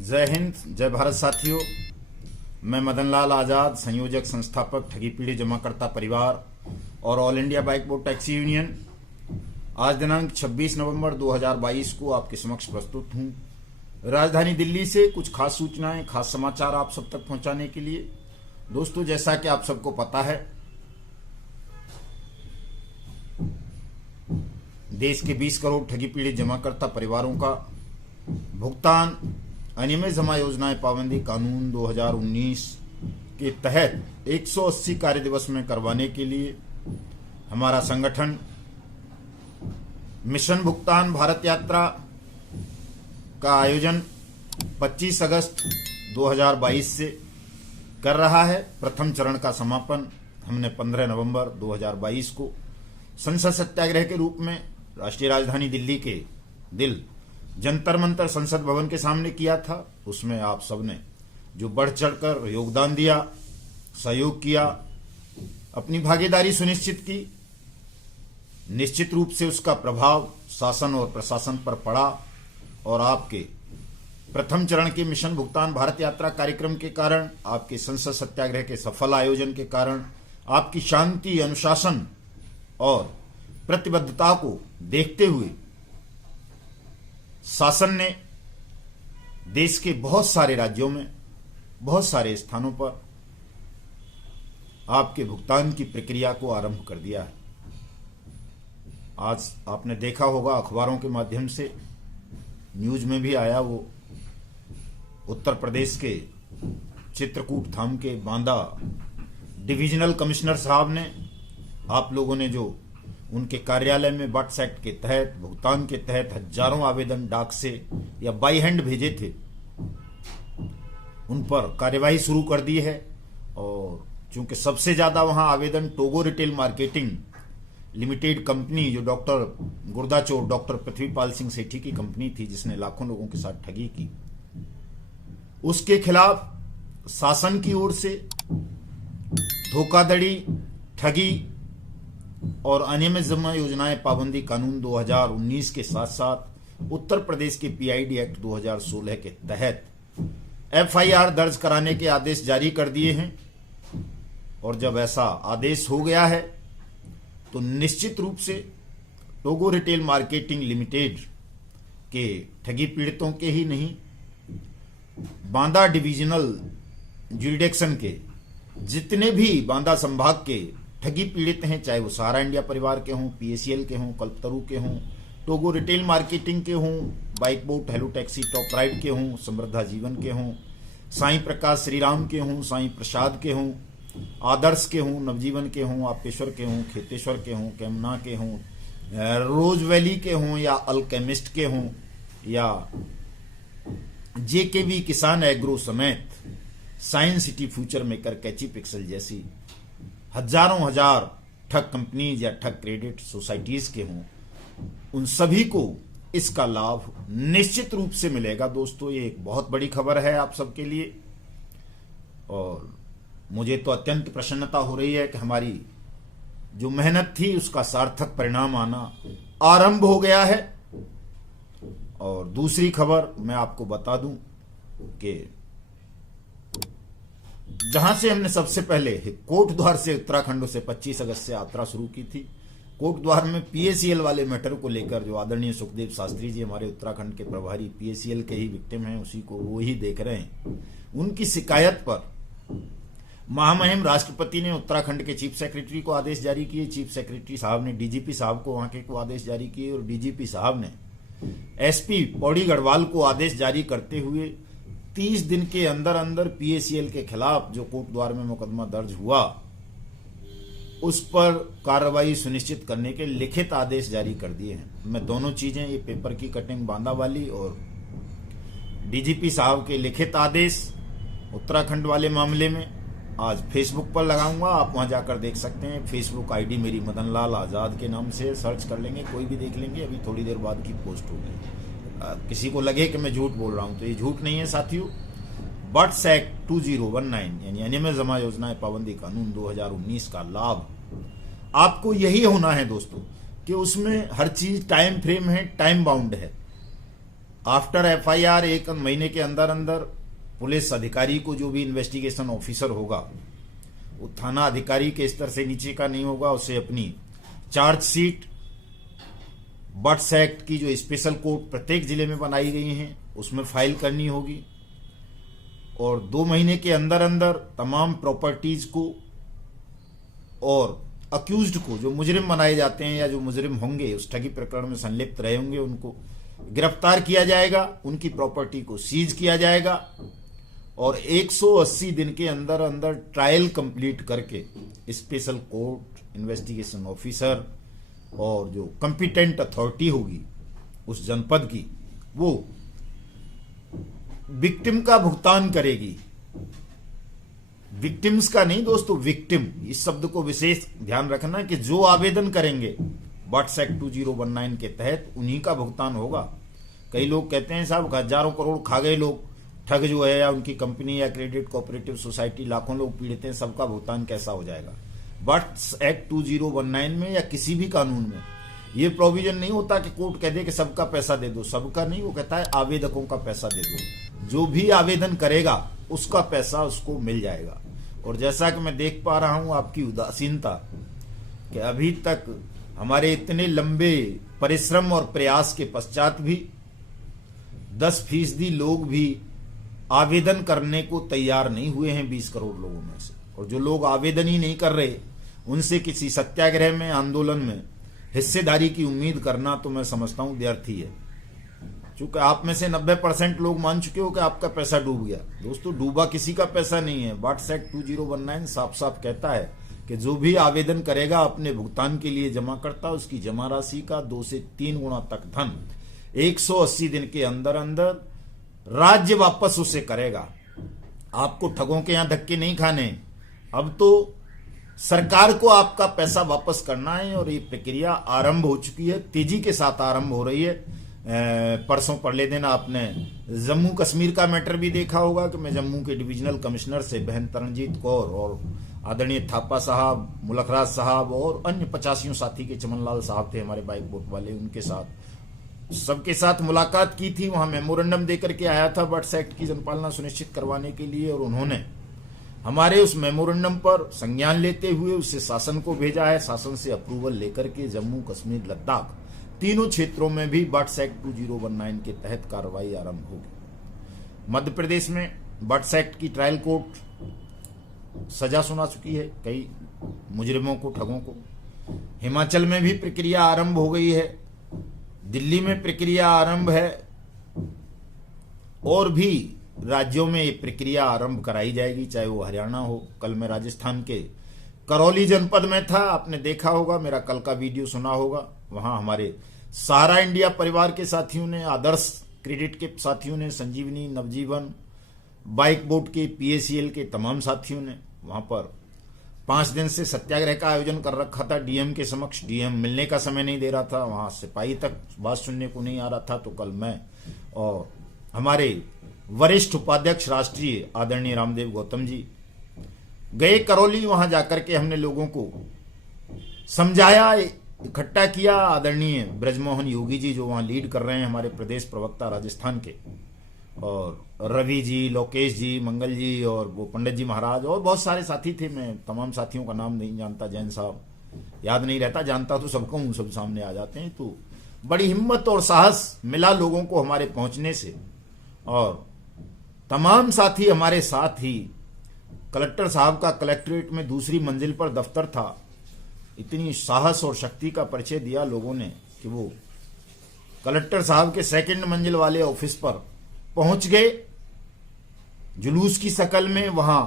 जय हिंद, जय भारत साथियों। मैं मदन लाल आज़ाद, संयोजक संस्थापक ठगी पीढ़ी जमाकर्ता परिवार और all India bike board taxi union, आज दिनांक 26 नवंबर 2022 को आपके समक्ष प्रस्तुत हूं। राजधानी दिल्ली से कुछ खास सूचनाएं, खास समाचार आप सब तक पहुंचाने के लिए। दोस्तों, जैसा कि आप सबको पता है, देश के 20 करोड़ ठगी पीड़ित जमाकर्ता परिवारों का भुगतान अनियमित जमा योजनाएं पाबंदी कानून 2019 के तहत 180 कार्य दिवस में करवाने के लिए हमारा संगठन मिशन भुगतान भारत यात्रा का आयोजन 25 अगस्त 2022 से कर रहा है। प्रथम चरण का समापन हमने 15 नवंबर 2022 को संसद सत्याग्रह के रूप में राष्ट्रीय राजधानी दिल्ली के दिल जंतर मंतर संसद भवन के सामने किया था। उसमें आप सबने जो बढ़ चढ़कर योगदान दिया, सहयोग किया, अपनी भागीदारी सुनिश्चित की, निश्चित रूप से उसका प्रभाव शासन और प्रशासन पर पड़ा और आपके प्रथम चरण के मिशन भुगतान भारत यात्रा कार्यक्रम के कारण, आपके संसद सत्याग्रह के सफल आयोजन के कारण, आपकी शांति, अनुशासन और प्रतिबद्धता को देखते हुए शासन ने देश के बहुत सारे राज्यों में, बहुत सारे स्थानों पर आपके भुगतान की प्रक्रिया को आरंभ कर दिया है। आज आपने देखा होगा अखबारों के माध्यम से, न्यूज में भी आया, वो उत्तर प्रदेश के चित्रकूट धाम के बांदा डिविजनल कमिश्नर साहब ने, आप लोगों ने जो उनके कार्यालय में बट्स एक्ट के तहत, भुगतान के तहत हजारों आवेदन डाक से या बाई हैंड भेजे थे, उन पर कार्यवाही शुरू कर दी है। और चूंकि सबसे ज्यादा वहां आवेदन Togo retail marketing limited company, जो डॉक्टर गुरदाचोर, डॉक्टर पृथ्वीपाल सिंह सेठी की कंपनी थी, जिसने लाखों लोगों के साथ ठगी की, उसके खिलाफ शासन की ओर से धोखाधड़ी, ठगी और अनियमित जमा योजनाएं पाबंदी कानून 2019 के साथ साथ उत्तर प्रदेश के पीआईडी एक्ट 2016 के तहत एफआईआर दर्ज कराने के आदेश जारी कर दिए हैं। और जब ऐसा आदेश हो गया है तो निश्चित रूप से टोगो रिटेल मार्केटिंग लिमिटेड के ठगी पीड़ितों के ही नहीं, बांदा डिविजनल ज्यूरिडिक्शन के जितने भी बांदा संभाग के ठगी पीड़ित हैं, चाहे वो सहारा इंडिया परिवार के हों, पीएसीएल के हों, कल्पतरू के हों, टोगो रिटेल मार्केटिंग के हों, bike boat, hello taxi, top ride के हों, समृद्धा जीवन के हों, साईं प्रकाश श्रीराम के हों, साईं प्रसाद के हों, आदर्श के हों, नवजीवन के हों, आपेश्वर के हों, खेतेश्वर के हों, कैमना के हों, रोज वैली के हों, या अल्केमिस्ट के हों, या जेकेबी किसान एग्रो समेत साइंस सिटी, फ्यूचर मेकर, कैची पिक्सल जैसी हजारों हजार ठग कंपनीज या ठग क्रेडिट सोसाइटीज के हों, उन सभी को इसका लाभ निश्चित रूप से मिलेगा। दोस्तों, ये एक बहुत बड़ी खबर है आप सबके लिए और मुझे तो अत्यंत प्रसन्नता हो रही है कि हमारी जो मेहनत थी उसका सार्थक परिणाम आना आरंभ हो गया है। और दूसरी खबर मैं आपको बता दूं कि जहां से हमने सबसे पहले कोट द्वार से उत्तराखंड से 25 अगस्त से यात्रा शुरू की थी, कोट द्वार में पीएसीएल वाले मैटर को लेकर जो आदरणीय सुखदेव शास्त्री जी, हमारे उत्तराखंड के प्रभारी, पीएसीएल के ही विक्टिम हैं, उसी को वो ही देख रहे हैं, उनकी शिकायत पर महामहिम राष्ट्रपति ने उत्तराखंड के चीफ सेक्रेटरी को आदेश जारी किए। चीफ सेक्रेटरी साहब ने डीजीपी साहब को वहां के को आदेश जारी किए और डीजीपी साहब ने एसपी पौड़ी गढ़वाल को आदेश जारी करते हुए 30 दिन के अंदर अंदर पीएसीएल के खिलाफ जो कोट द्वार में मुकदमा दर्ज हुआ उस पर कार्रवाई सुनिश्चित करने के लिखित आदेश जारी कर दिए हैं। मैं दोनों चीजें, ये पेपर की कटिंग बांदा वाली और डीजीपी साहब के लिखित आदेश उत्तराखंड वाले मामले में, आज फेसबुक पर लगाऊंगा, आप वहां जाकर देख सकते हैं। फेसबुक आईडी मेरी मदन लाल आजाद के नाम से सर्च कर लेंगे, कोई भी देख लेंगे, अभी थोड़ी देर बाद की पोस्ट होगी। किसी को लगे कि मैं झूठ बोल रहा हूं तो ये झूठ नहीं है साथियों। बट्स एक्ट 2019 यानी अनियमित जमा योजनाएं पाबंदी कानून 2019 का लाभ आपको यही होना है दोस्तों, कि उसमें हर चीज टाइम फ्रेम है, टाइम बाउंड है। आफ्टर एफआईआर 1 महीने के अंदर अंदर पुलिस अधिकारी को, जो भी इन्वेस्टिगेशन ऑफिसर होगा, वो थाना अधिकारी के स्तर से नीचे का नहीं होगा, उसे अपनी चार्जशीट बट्स एक्ट की जो स्पेशल कोर्ट प्रत्येक जिले में बनाई गई हैं उसमें फाइल करनी होगी। और 2 महीने के अंदर अंदर तमाम प्रॉपर्टीज को और अक्यूज्ड को, जो मुजरिम बनाए जाते हैं या जो मुजरिम होंगे, उस ठगी प्रकरण में संलिप्त रहे होंगे, उनको गिरफ्तार किया जाएगा, उनकी प्रॉपर्टी को सीज किया जाएगा और 180 दिन के अंदर अंदर ट्रायल कंप्लीट करके स्पेशल कोर्ट, इन्वेस्टिगेशन ऑफिसर और जो कंपिटेंट अथॉरिटी होगी उस जनपद की, वो विक्टिम का भुगतान करेगी। विक्टिम्स का नहीं दोस्तों, विक्टिम, इस शब्द को विशेष ध्यान रखना कि जो आवेदन करेंगे बट्स एक्ट 2019 के तहत उन्हीं का भुगतान होगा। कई लोग कहते हैं साहब हजारों करोड़ खा गए लोग, ठग जो है या उनकी कंपनी या क्रेडिट कोऑपरेटिव सोसाइटी, लाखों लोग पीड़ित हैं, सबका भुगतान कैसा हो जाएगा? बट्स एक्ट 2019 में या किसी भी कानून में ये प्रोविजन नहीं होता कि कोर्ट कह दे कि सबका पैसा दे दो। सबका नहीं, वो कहता है आवेदकों का पैसा दे दो। जो भी आवेदन करेगा उसका पैसा उसको मिल जाएगा। और जैसा कि मैं देख पा रहा हूं आपकी उदासीनता, कि अभी तक हमारे इतने लंबे परिश्रम और प्रयास के पश्चात भी 10% लोग भी आवेदन करने को तैयार नहीं हुए हैं 20 करोड़ लोगों में से। और जो लोग आवेदन ही नहीं कर रहे, उनसे किसी सत्याग्रह में, आंदोलन में हिस्सेदारी की उम्मीद करना तो मैं समझता हूं व्यर्थ ही है। चूंकि आप में से 90% लोग मान चुके हो कि आपका पैसा डूब गया। दोस्तों, डूबा किसी का पैसा नहीं है। बट्स एक्ट 2019 साफ साफ कहता है कि जो भी आवेदन करेगा अपने भुगतान के लिए जमा करता, उसकी जमा राशि का 2 से 3 गुना तक धन 180 दिन के अंदर अंदर राज्य वापस उसे करेगा। आपको ठगों के यहां धक्के नहीं खाने। अब तो सरकार को आपका पैसा वापस करना है और ये प्रक्रिया आरंभ हो चुकी है, तेजी के साथ आरंभ हो रही है। परसों पढ़ले दिन आपने जम्मू कश्मीर का मैटर भी देखा होगा कि मैं जम्मू के डिविजनल कमिश्नर से बहन तरनजीत कौर और आदरणीय थापा साहब, मुलखराज साहब और अन्य 85 साथी के, चमनलाल साहब थे हमारे बाइक बोट वाले, उनके साथ सबके साथ मुलाकात की थी। वहां मेमोरेंडम देकर के आया था बट्स एक्ट की जनपालना सुनिश्चित करवाने के लिए, और उन्होंने हमारे उस मेमोरेंडम पर संज्ञान लेते हुए उसे शासन को भेजा है। शासन से अप्रूवल लेकर के जम्मू कश्मीर लद्दाख तीनों क्षेत्रों में भी बट्स एक्ट 2019 के तहत कार्रवाई आरंभ होगी। मध्य प्रदेश में बट्स एक्ट की ट्रायल कोर्ट सजा सुना चुकी है कई मुजरिमों को, ठगों को। हिमाचल में भी प्रक्रिया आरंभ हो गई है, दिल्ली में प्रक्रिया आरंभ है और भी राज्यों में ये प्रक्रिया आरंभ कराई जाएगी, चाहे वो हरियाणा हो। कल मैं राजस्थान के करौली जनपद में था, आपने देखा होगा, मेरा कल का वीडियो सुना होगा। वहां हमारे सारा इंडिया परिवार के साथियों ने, आदर्श क्रेडिट के साथियों ने, संजीवनी, नवजीवन, बाइक बोट के, पीएसीएल के तमाम साथियों ने वहां पर 5 दिन से सत्याग्रह का आयोजन कर रखा था डीएम के समक्ष। डीएम मिलने का समय नहीं दे रहा था, वहां सिपाही तक बात सुनने को नहीं आ रहा था। तो कल मैं और हमारे वरिष्ठ उपाध्यक्ष राष्ट्रीय आदरणीय रामदेव गौतम जी गए करौली। वहां जाकर के हमने लोगों को समझाया, इकट्ठा किया। आदरणीय ब्रजमोहन योगी जी जो वहां लीड कर रहे हैं, हमारे प्रदेश प्रवक्ता राजस्थान के, और रवि जी, लोकेश जी, मंगल जी और वो पंडित जी महाराज और बहुत सारे साथी थे। मैं तमाम साथियों का नाम नहीं जानता, जैन साहब याद नहीं रहता, जानता तो सबको हूं, सब सामने आ जाते हैं। तो बड़ी हिम्मत और साहस मिला लोगों को हमारे पहुंचने से, और तमाम साथी हमारे साथ ही। कलेक्टर साहब का कलेक्ट्रेट में दूसरी मंजिल पर दफ्तर था। इतनी साहस और शक्ति का परिचय दिया लोगों ने कि वो कलेक्टर साहब के 2nd मंजिल वाले ऑफिस पर पहुंच गए। जुलूस की शक्ल में वहां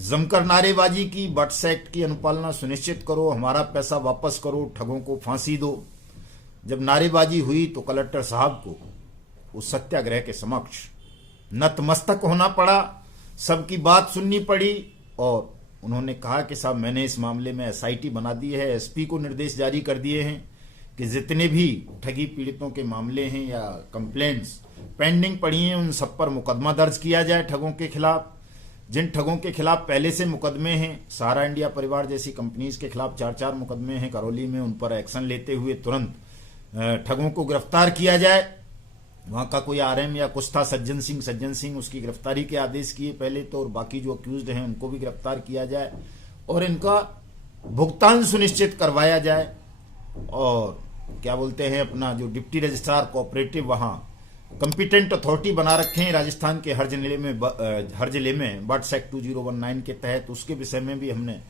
जमकर नारेबाजी की, बट्स एक्ट की अनुपालना सुनिश्चित करो, हमारा पैसा वापस करो, ठगों को फांसी दो। जब नारेबाजी हुई तो कलेक्टर साहब को उस सत्याग्रह के समक्ष नतमस्तक होना पड़ा, सबकी बात सुननी पड़ी। और उन्होंने कहा कि साहब मैंने इस मामले में एसआईटी बना दी है, एसपी को निर्देश जारी कर दिए हैं कि जितने भी ठगी पीड़ितों के मामले हैं या कंप्लेंट्स पेंडिंग पड़ी हैं, उन सब पर मुकदमा दर्ज किया जाए ठगों के खिलाफ। जिन ठगों के खिलाफ पहले से मुकदमे हैं, सारा इंडिया परिवार जैसी कंपनीज के खिलाफ 4-4 मुकदमे हैं करौली में, उन पर एक्शन लेते हुए तुरंत ठगों को गिरफ्तार किया जाए। वहां का कोई आरएम या कुछ था सज्जन सिंह उसकी गिरफ्तारी के आदेश किए पहले तो, और बाकी जो अक्यूज्ड हैं उनको भी गिरफ्तार किया जाए और इनका भुगतान सुनिश्चित करवाया जाए। और क्या बोलते हैं, अपना जो डिप्टी रजिस्ट्रार कोऑपरेटिव वहां कंपिटेंट अथॉरिटी बना रखे हैं राजस्थान के हर जिले में बर्ड्स एक्ट 2019 के तहत, उसके विषय में भी हमने